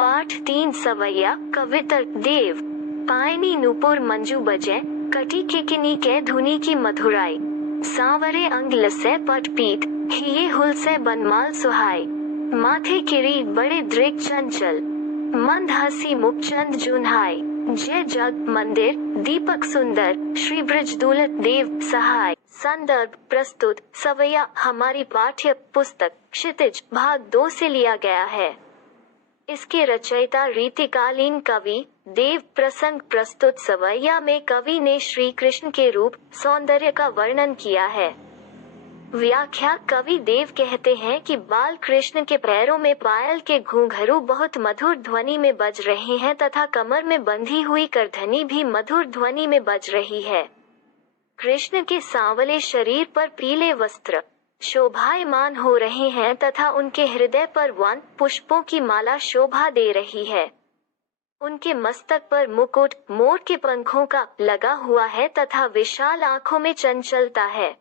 पाठ 3 सवैया कविता देव पायनी नूपुर मंजू बजे कटी किकिनी के धुनी की मधुराई सांवरे अंग लसे पटपीत हिये हुल से बनमाल सुहाई माथे किरी बड़े दृग चंचल मंद हसी मुखचंद जुन्हाई जय जग मंदिर दीपक सुंदर श्री ब्रज दूलत देव सहाय। संदर्भ प्रस्तुत सवैया हमारी पाठ्य पुस्तक क्षितिज भाग 2 से लिया गया है। इसके रचयिता रीतिकालीन कवि देव। प्रसंग प्रस्तुत सवैया में कवि ने श्री कृष्ण के रूप सौंदर्य का वर्णन किया है। व्याख्या कवि देव कहते हैं कि बाल कृष्ण के पैरों में पायल के घूंघरू बहुत मधुर ध्वनि में बज रहे हैं तथा कमर में बंधी हुई करधनी भी मधुर ध्वनि में बज रही है। कृष्ण के सांवले शरीर पर पीले वस्त्र शोभायमान हो रहे हैं तथा उनके हृदय पर वन पुष्पों की माला शोभा दे रही है। उनके मस्तक पर मुकुट मोर के पंखों का लगा हुआ है तथा विशाल आंखों में चंचलता है।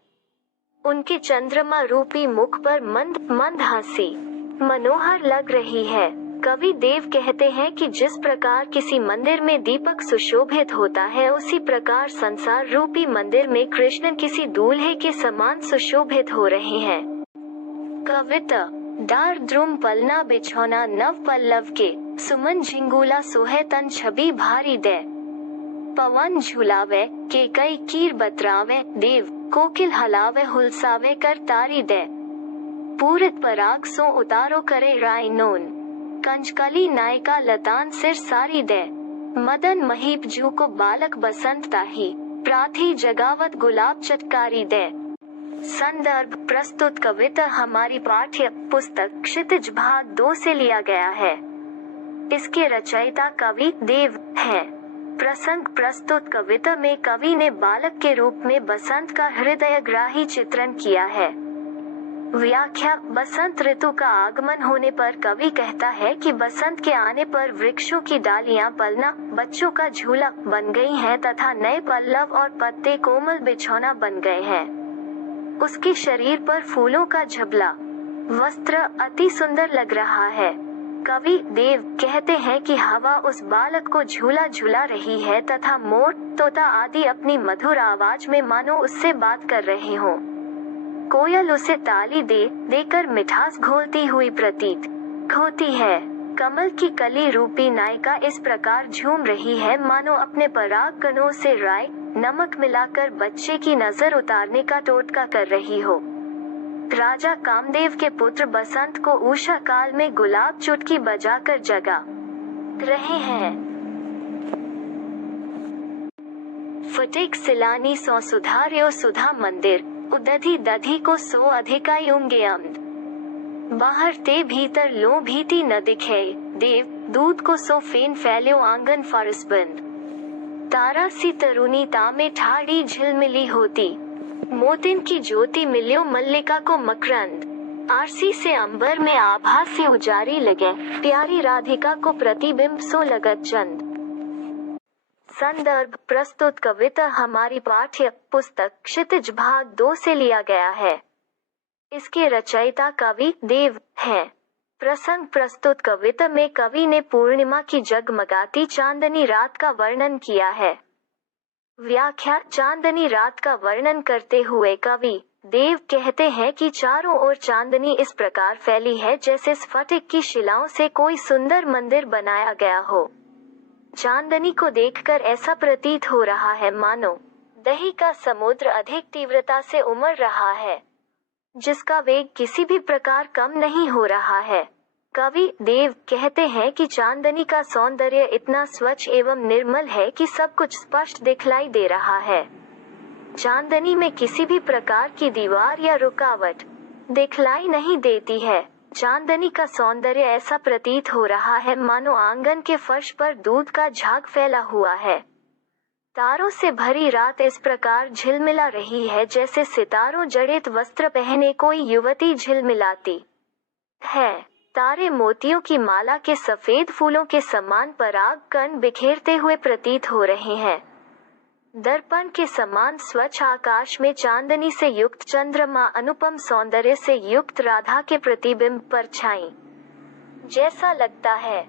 उनके चंद्रमा रूपी मुख पर मंद मंद हंसी मनोहर लग रही है। कवि देव कहते हैं कि जिस प्रकार किसी मंदिर में दीपक सुशोभित होता है उसी प्रकार संसार रूपी मंदिर में कृष्ण किसी दूल्हे के समान सुशोभित हो रहे हैं। कविता डार द्रुम पलना बिछौना नव पल्लव के सुमन झिंगूला सोहे तन छवि भारी दे पवन झुलावे के कई कीर बतरावे देव कोकिल हलावे हुलसावे कर तारी दे पूरित पराग सो उतारो करे रायनोन कंजकली नायिका लतान सिर सारी दे मदन महीप जू को बालक बसंत ताही प्राथी जगावत गुलाब चटकारी दे। संदर्भ प्रस्तुत कविता हमारी पाठ्य पुस्तक क्षितिज भाग 2 से लिया गया है। इसके रचयिता कवि देव हैं। प्रसंग प्रस्तुत कविता में कवि ने बालक के रूप में बसंत का हृदयग्राही चित्रण किया है। व्याख्या बसंत ऋतु का आगमन होने पर कवि कहता है कि बसंत के आने पर वृक्षों की डालियां पलना बच्चों का झूला बन गई हैं तथा नए पल्लव और पत्ते कोमल बिछौना बन गए हैं। उसके शरीर पर फूलों का झबला वस्त्र अति सुंदर लग रहा है। कवि देव कहते हैं कि हवा उस बालक को झूला झूला रही है तथा मोर तोता आदि अपनी मधुर आवाज में मानो उससे बात कर रहे हों। कोयल उसे ताली देकर मिठास घोलती हुई प्रतीत होती है। कमल की कली रूपी नायिका इस प्रकार झूम रही है मानो अपने पराग कणों से राय नमक मिलाकर बच्चे की नजर उतारने का टोटका कर रही हो। राजा कामदेव के पुत्र बसंत को उषा काल में गुलाब चुटकी बजाकर जगा रहे हैं। फटिक सिलानी सौ सुधार्यो सुधा मंदिर उदधि दधि को सो अधिकाई उंगे अम्द बाहर ते भीतर लो भीति न दिखे देव दूध को सो फेन फैल्यो आंगन फरसबंद तारा सी तरुणी तामे ठाड़ी झिलमिली होती मोतिन की ज्योति मिल्यो मल्लिका को मकरंद आरसी से अंबर में आभा से उजारी लगे प्यारी राधिका को प्रतिबिंब सो लगत चंद। संदर्भ प्रस्तुत कविता हमारी पाठ्य पुस्तक क्षितिज भाग 2 से लिया गया है। इसके रचयिता कवि देव हैं। प्रसंग प्रस्तुत कविता में कवि ने पूर्णिमा की जगमगाती चांदनी रात का वर्णन किया है। व्याख्या चांदनी रात का वर्णन करते हुए कवि देव कहते हैं कि चारों ओर चांदनी इस प्रकार फैली है जैसे स्फटिक की शिलाओं से कोई सुंदर मंदिर बनाया गया हो। चांदनी को देखकर ऐसा प्रतीत हो रहा है मानो दही का समुद्र अधिक तीव्रता से उमड़ रहा है जिसका वेग किसी भी प्रकार कम नहीं हो रहा है। कवि देव कहते हैं कि चांदनी का सौंदर्य इतना स्वच्छ एवं निर्मल है कि सब कुछ स्पष्ट दिखलाई दे रहा है। चांदनी में किसी भी प्रकार की दीवार या रुकावट दिखलाई नहीं देती है। चांदनी का सौंदर्य ऐसा प्रतीत हो रहा है मानो आंगन के फर्श पर दूध का झाग फैला हुआ है। तारों से भरी रात इस प्रकार झिलमिला रही है जैसे सितारों जड़ित वस्त्र पहने कोई युवती झिलमिलाती है। तारे मोतियों की माला के सफेद फूलों के समान पराग कण बिखेरते हुए प्रतीत हो रहे हैं। दर्पण के समान स्वच्छ आकाश में चांदनी से युक्त चंद्रमा अनुपम सौंदर्य से युक्त राधा के प्रतिबिंब पर छाई जैसा लगता है।